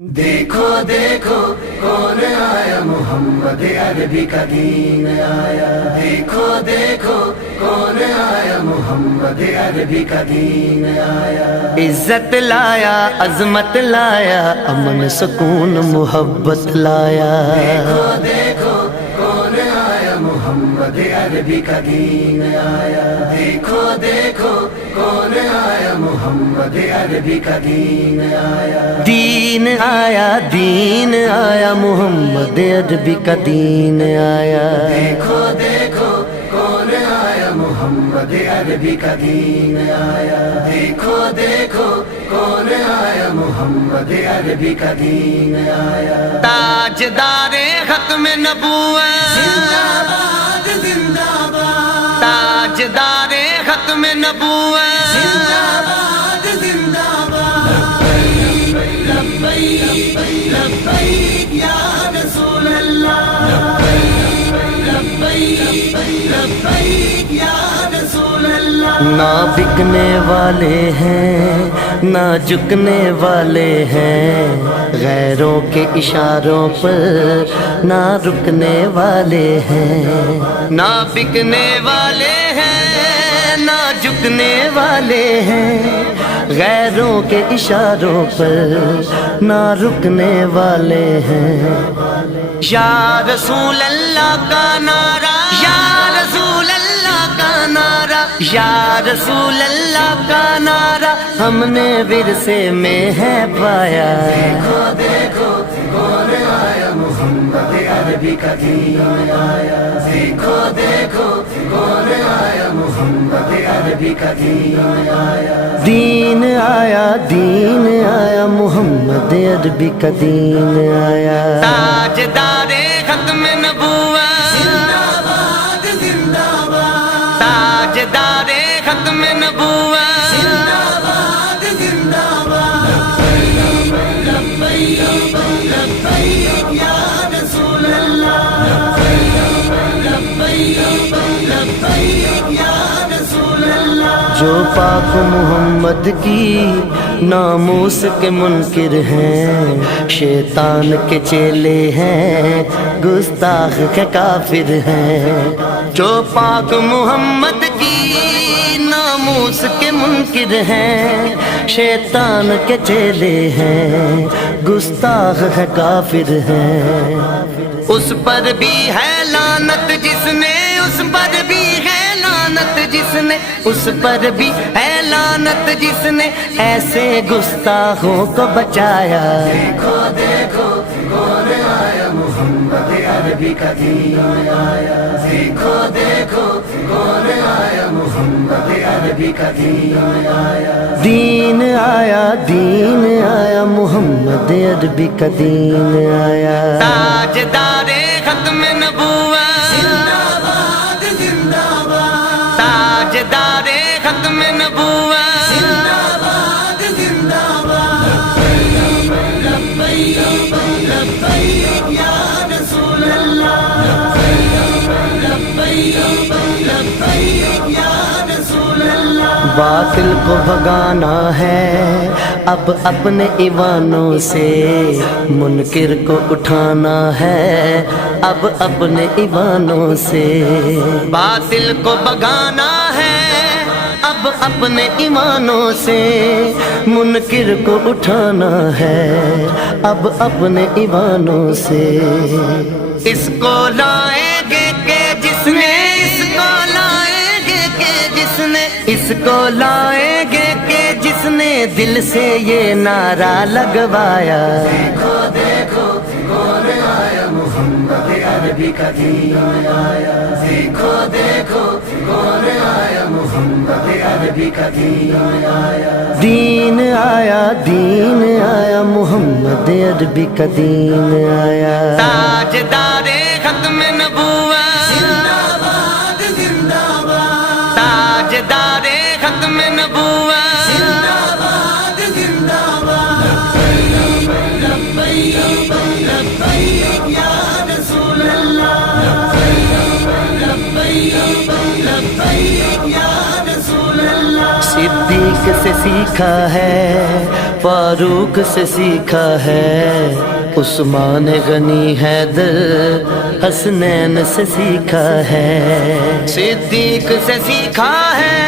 دیکھو دیکھو کون آیا، محمد عربی کا دین آیا۔ دیکھو دیکھو کون آیا، محمد عربی کا دین آیا۔ عزت لایا، عظمت لایا، امن سکون محبت لایا۔ دیکھو دیکھو کون آیا، محمد عربی کا دین آیا۔ دیکھو دیکھو کون آیا، محمد عربی کا دین آیا۔ دین آیا، دین آیا، محمد عربی کا دین آیا۔ دیکھو دیکھو کون آیا، محمد عربی کا دین آیا۔ دیکھو دیکھو کون آیا، محمد عربی کا دین آیا۔ تاجدار ختم نبوت، زندہ باد زندہ باد، تاجدار ختم نبوت، زندہ باد زندہ باد۔ لبیک لبیک یا رسول اللہ، لبیک لبیک یا رسول اللہ۔ نہ بکنے والے ہیں نہ جھکنے والے ہیں، غیروں کے اشاروں پر نہ رکنے والے ہیں۔ نہ بکنے والے ہیں نہ جھکنے والے ہیں، غیروں کے اشاروں پر نہ رکنے والے ہیں۔ یا رسول اللہ کا نعرہ، یا رسول اللہ کا نعرہ، یا رسول اللہ کا نعرہ ہم نے ورثے میں ہے پایا۔ دیکھو دیکھو کون آیا، محمد عربی کا دین آیا۔ دیکھو دیکھو کون آیا، محمد عربی کا دین آیا۔ دین آیا، دین آیا، محمد عربی کا دین آیا۔ تاجدار ختم نبوت، زندہ باد زندہ باد، تاجدار ختم نبوت، زندہ باد زندہ باد۔ لبیک لبیک یا رسول اللہ، لبیک لبیک یا رسول اللہ۔ جو پاک محمد کی ناموس کے منکر ہیں، شیطان کے چیلے ہیں، گستاخ کے کافر ہیں۔ جو پاک محمد کی ناموس کے منکر ہیں، شیطان کے چیلے ہیں، گستاخ ہے کافر ہیں۔ اس پر بھی ہے لعنت جس نے، اس پر بھی ہے لعنت جس نے، اس پر بھی ہے لعنت جس نے ایسے گستاخوں کو بچایا۔ دیکھو دیکھو کون آیا، محمد عربی کا دین آیا۔ دیکھو دیکھو کون آیا، محمد عربی کا دین آیا۔ دین آیا، دین آیا، محمد عربی کا دین آیا۔ تاجدار ختم نبوت، زندہ باد زندہ باد، تاجدار ختم نبوت، زندہ باد زندہ باد۔ لبیک لبیک یا رسول اللہ، لبیک لبیک یا رسول اللہ۔ باطل کو بھگانا ہے اب اپنے ایوانوں سے، منکر کو اٹھانا ہے اب اپنے ایوانوں سے۔ باطل کو بھگانا ہے اب اپنے ایمانوں سے، منکر کو اٹھانا ہے اب اپنے ایوانوں سے۔ اس کو لائیں گے کہ جس نے، اس کو لائیں گے کہ جس نے، اس کو لائیں گے کہ جس نے دل سے یہ نعرہ لگوایا۔ دیکھو دیکھو کون آیا، محمد عربی کا دین آیا۔ دیکھو دیکھو کون آیا، محمد عربی کا دین آیا۔ دین آیا، دین آیا، محمد عربی کا دین آیا۔ تاجدار ختم نبوت، زندہ باد زندہ باد، تاجدار ختم نبوت، زندہ باد زندہ باد۔ لبیک لبیک یا رسول اللہ، لبیک لبیک یا رسول اللہ۔ صدیق صدیق سے سیکھا ہے، فاروق سے سیکھا ہے، عثمان غنی حیدر حسنین سے سیکھا ہے، صدیق سے سیکھا ہے،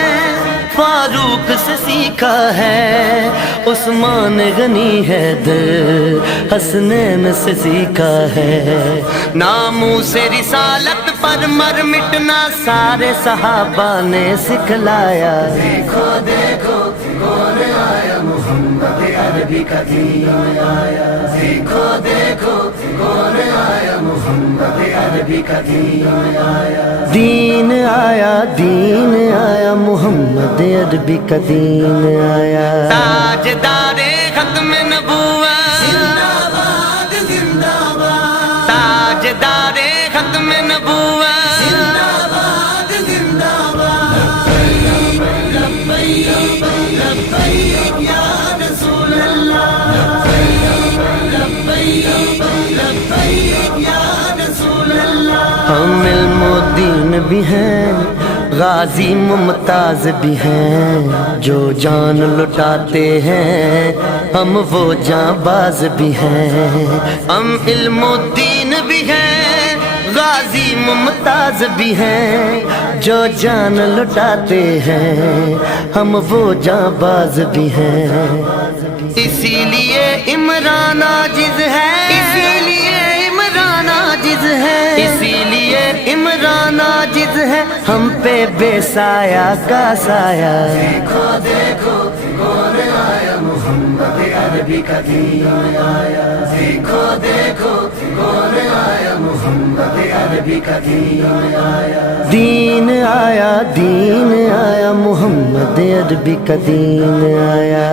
فاروق سے سیکھا ہے، عثمان غنی حیدر حسنین سے سیکھا ہے، ناموس رسالت پر مر مٹنا سارے صحابہ نے سکھلایا، دیکھو دیکھو کون آیا محمد عربی کا دین آیا، دیکھو دیکھو کون آیا محمد عربی کا دین آیا، دین آیا، دین آیا، محمد عربی کا دین آیا، تاجدار ختم نبوت، زندہ باد زندہ باد، تاجدار ختم نبوت، زندہ باد زندہ باد، لبیک لبیک یا رسول اللہ، لبیک لبیک یا رسول اللہ، ہم علم و دین بھی ہیں، غازی ممتاز بھی ہیں، جو جان لٹاتے ہیں ہم وہ جاں باز بھی ہیں، ہم علم و دین بھی ہیں، غازی ممتاز بھی ہیں، جو جان لٹاتے ہیں ہم وہ جاں باز بھی ہیں، اسی لیے عمران عاجز ہے، اسی لیے عمران عاجز ہے، اسی لیے عمران عاجز ہے، ہم پہ بے سایہ کا سایہ، دیکھو دیکھو کون آیا محمد عربی کا دین آیا، دیکھو دیکھو کون آیا محمد عربی کا دین آیا، دین آیا، دین آیا، محمد عربی کا دین آیا۔